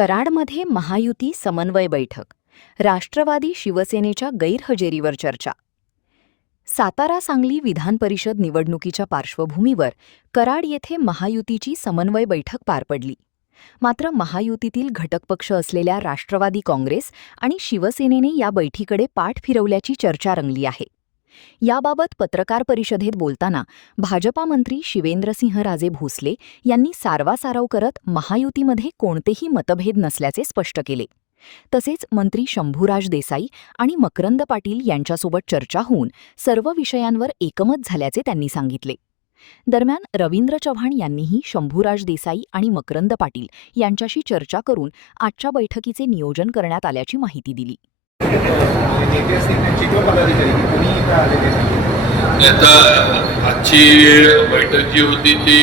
कराडमध्ये महायुती समन्वय बैठक, राष्ट्रवादी शिवसेनेच्या गैरहजेरीवर चर्चा. सातारा सांगली विधान परिषद निवडणुकीच्या पार्श्वभूमीवर कराड येथे महायुतीची समन्वय बैठक पार पडली. मात्र महायुतीतील घटक पक्ष असलेल्या राष्ट्रवादी काँग्रेस आणि शिवसेनेने या बैठकीकडे पाठ फिरवल्याची चर्चा रंगली आहे. याबाबत पत्रकार परिषदेत बोलताना भाजपा मंत्री शिवेंद्रसिंहराजे भोसले यांनी सारवासारव करत महायुतीमध्ये कोणतेही मतभेद नसल्याचे स्पष्ट केले. तसेच मंत्री शंभूराज देसाई आणि मकरंद पाटील यांच्यासोबत चर्चा होऊन सर्व विषयांवर एकमत झाल्याचे त्यांनी सांगितले. दरम्यान रवींद्र चव्हाण यांनीही शंभूराज देसाई आणि मकरंद पाटील यांच्याशी चर्चा करून आजच्या बैठकीचे नियोजन करण्यात आल्याची माहिती दिली. आता आजची बैठक जी होती ती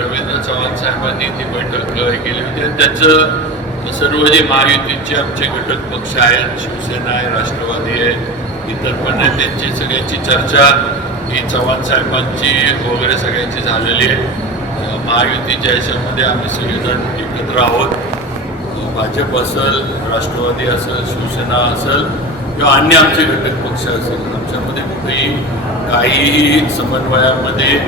रवींद्र चव्हाण साहेबांनी ती बैठक केली होती आणि त्याचं सर्व जे महायुतीचे आमचे घटक पक्ष आहेत, शिवसेना आहे, राष्ट्रवादी आहे, इतर पण आहे, त्यांची सगळ्यांची चर्चा ही चव्हाण साहेबांची वगैरे सगळ्यांची झालेली आहे. महायुतीच्या याच्यामध्ये आम्ही सगळेजण एकत्र आहोत. भाजप असेल, राष्ट्रवादी असेल, शिवसेना असेल किंवा अन्य आमचे घटक पक्ष असेल, आमच्यामध्ये कुठेही काहीही समन्वयामध्ये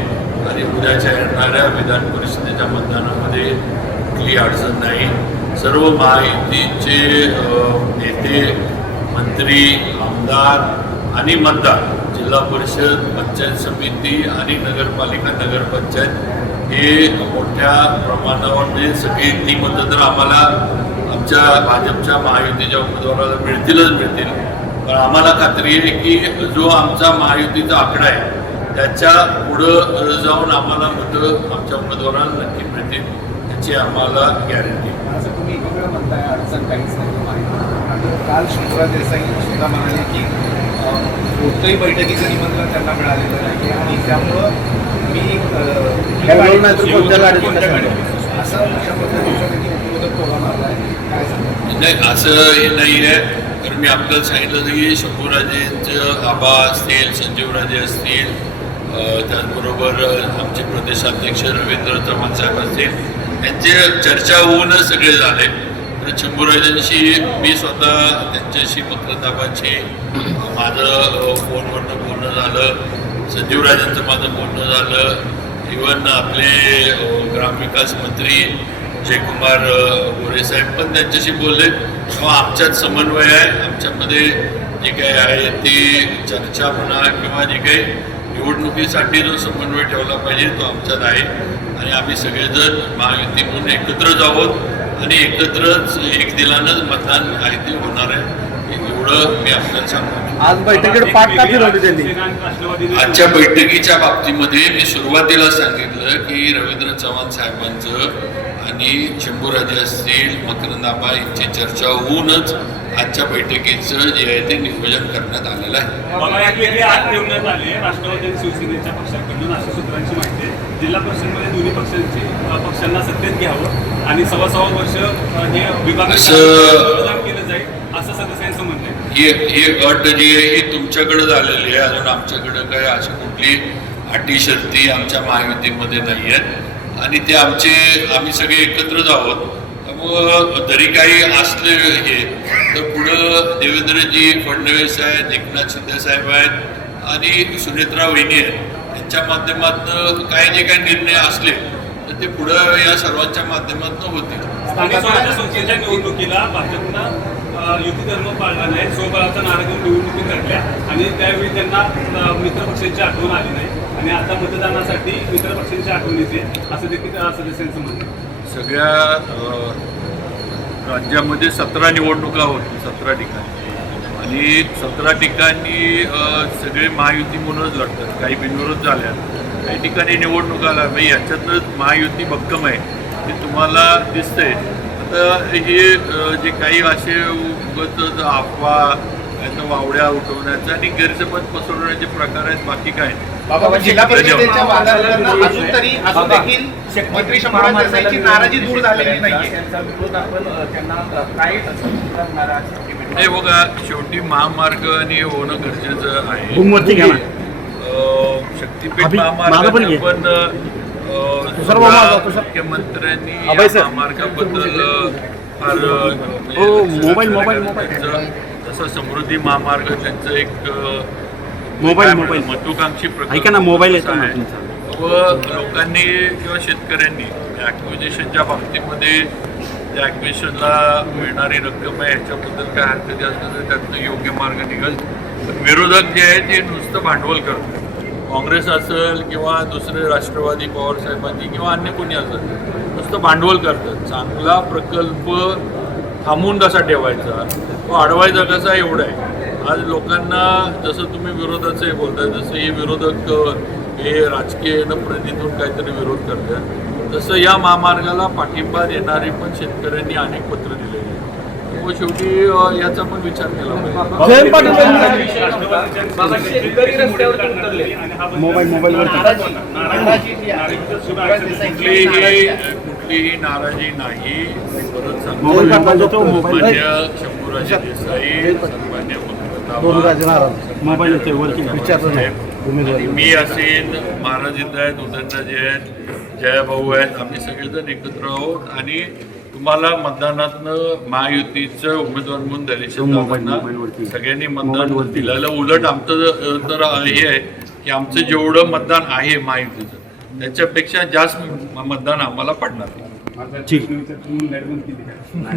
आणि उद्याच्या येणाऱ्या विधान परिषदेच्या मतदानामध्ये कुठली अडचण नाही. सर्व महायुतीचे नेते, मंत्री, आमदार आणि मतदार, जिल्हा परिषद, पंचायत समिती आणि नगरपालिका, नगरपंचायत हे मोठ्या प्रमाणावर म्हणजे सगळी ती मतं तर आम्हाला आमच्या भाजपच्या महायुतीच्या उमेदवाराला मिळतील. पण आम्हाला खात्री आहे की जो आमचा महायुतीचा आकडा आहे त्याच्या पुढं जाऊन आम्हाला मतं आमच्या उमेदवारांना नक्की मिळतील याची आम्हाला गॅरंटी. असं तुम्ही वेगळं म्हणताय, अडचण काहीच नाही. काल शंभूराज देसाई सुद्धा म्हणाले की कोणत्याही बैठकीचं निमंत्रण त्यांना मिळालेलं नाही आणि त्यामुळं मी असं अशा पद्धतीचा त्यांनी उपरोधक टोला मारला आहे. काय सांगतो? नाही, असं हे नाही आहे. तर मी आपल्याला सांगितलं की शंभूराजेंचं आबा असतील, संजीवराजे असतील, त्याचबरोबर आमचे प्रदेशाध्यक्ष रवींद्र चव्हाण साहेब असतील, यांचे चर्चा होऊनच सगळे झाले. तर शंभूराजांशी मी स्वतः त्यांच्याशी मकरंदाबांशी माझं फोनवरनं बोलणं झालं, संजीवराजांचं माझं बोलणं झालं. इव्हन आपले ग्रामविकास मंत्री जयकुमार गोरे साहेब पण त्यांच्याशी बोलले. किंवा आमच्यात समन्वय आहे, आमच्यामध्ये जे काही आहे ती चर्चा म्हणा किंवा जे काही निवडणुकीसाठी जो समन्वय ठेवला पाहिजे तो आमच्यात आहे आणि आम्ही सगळेजण महायुती म्हणून एकत्रच आहोत आणि एकत्रच एक दिलानंच मतदान आहे ते होणार आहे. एवढं मी आपल्याला सांगतो. आज बैठकीत पाठ का फिरवली त्यांनी? आजच्या बैठकीच्या बाबतीमध्ये मी सुरुवातीला सांगितलं की रवींद्र चव्हाण साहेबांचं आणि शंभूराजे असतील, मकरंदाबा यांची चर्चा होऊनच आजच्या बैठकीचं जे आहे ते नियोजन करण्यात आलेलं आहे. राष्ट्रवादी आणि शिवसेनेच्या पक्षाकडून अशा सूत्रांची माहिती आहे. जिल्हा परिषदेमध्ये दोन्ही पक्षांना सत्तेत घ्यावं आणि 6.25 वर्ष हे विभाग केलं जाईल असं सदस्यांचं म्हणणं आहे. ही अट जी आहे ही तुमच्याकडे झालेली आहे. अजून आमच्याकडे काय अशी कुठली अटी शर्ती आमच्या महायुतीमध्ये नाही आहेत आणि ते आम्ही सगळे एकत्रच आहोत. त्यामुळं जरी काही असले हे तर पुढं देवेंद्रजी फडणवीस आहेत, एकनाथ शिंदे साहेब आहेत आणि सुनेत्रा वहिनी आहेत, यांच्या माध्यमातून काय जे काही निर्णय असले तर ते पुढं या सर्वांच्या माध्यमातून होतील. स्थानिक स्वराज्य संस्थेच्या निवडणुकीला भाजपनं युती धर्म पाळला नाही, स्वबळाचा नारा घेऊन निवडणुकी काढल्या आणि त्यावेळी त्यांना मित्रपक्षांची आठवण आली नाही आणि आता मतदानासाठी मित्रपक्षांची आठवण येते असं देखील सदस्यांचं म्हणणं आहे. सगळ्या राज्यामध्ये 17 निवडणुका होती, 17 ठिकाणी आणि 17 ठिकाणी सगळे महायुती म्हणूनच लढतात. काही बिनविरोध झाल्या, काही ठिकाणी निवडणुकाला म्हणजे याच्यातच महायुती भक्कम आहे ते तुम्हाला दिसतंय. आता हे जे काही असे उगाच अफवा वावड्या उठवण्याचा आणि गैरसमज पसरवण्याचे प्रकार आहेत, बाकी काय जिल्हा परिषदेच्या वादावरून अजून तरी अजून देखील मंत्री शंभूराज देसाईंची नाराजी दूर झालेली नाहीये. नाही बघा, शेवटी महामार्ग आणि होणं गरजेचं आहे. शक्तीपीठ महामार्ग पण मुख्यमंत्र्यांनी महामार्गाबद्दल फार म्हणजे मोबाईल. त्यांचं जसं समृद्धी महामार्ग त्यांचं एक मोबाईल. महत्वाकांक्षी ऐका ना, मोबाईल येतो ना आहे. तुमचा. व लोकांनी किंवा शेतकऱ्यांनी ॲक्विजिशनच्या बाबतीमध्ये त्या ॲक्विजिशनला मिळणारी रक्कम आहे ह्याच्याबद्दल काय हरकती असलं तर त्यातनं योग्य मार्ग निघेल. पण विरोधक जे आहे ते नुसतं भांडवल करतात. काँग्रेस असेल किंवा दुसरे राष्ट्रवादी पवारसाहेबांनी किंवा अन्य कोणी असेल नुसतं भांडवल करतात. चांगला प्रकल्प थांबवून कसा ठेवायचा तो अडवायचा कसा एवढा आहे. आज लोकांना जसं तुम्ही विरोधाचे बोलताय जसं हे विरोधक हे राजकीय प्रणितून काहीतरी विरोध करतात तसं या महामार्गाला पाठिंबा देणारे पण शेतकऱ्यांनी अनेक पत्र दिलेले आहेत. व शेवटी याचा पण विचार केला पाहिजे. जयंत पाटील कुठलीही नाराजी नाही. परत सांगतो मोबाईल मान्य शंभूराजे देसाई सन्मान्य आणि मी असेल महाराज इथं आहेत उदयनराजे आहेत जयाभाऊ आहेत आम्ही सगळेजण एकत्र आहोत आणि तुम्हाला मतदानातनं महायुतीचं उमेदवार म्हणून दलितांना सगळ्यांनी मतदान दिलेलं. उलट आमचं तर हे आहे की आमचं जेवढं मतदान आहे महायुतीचं त्याच्यापेक्षा जास्त मतदान आम्हाला पडणार. ठीक.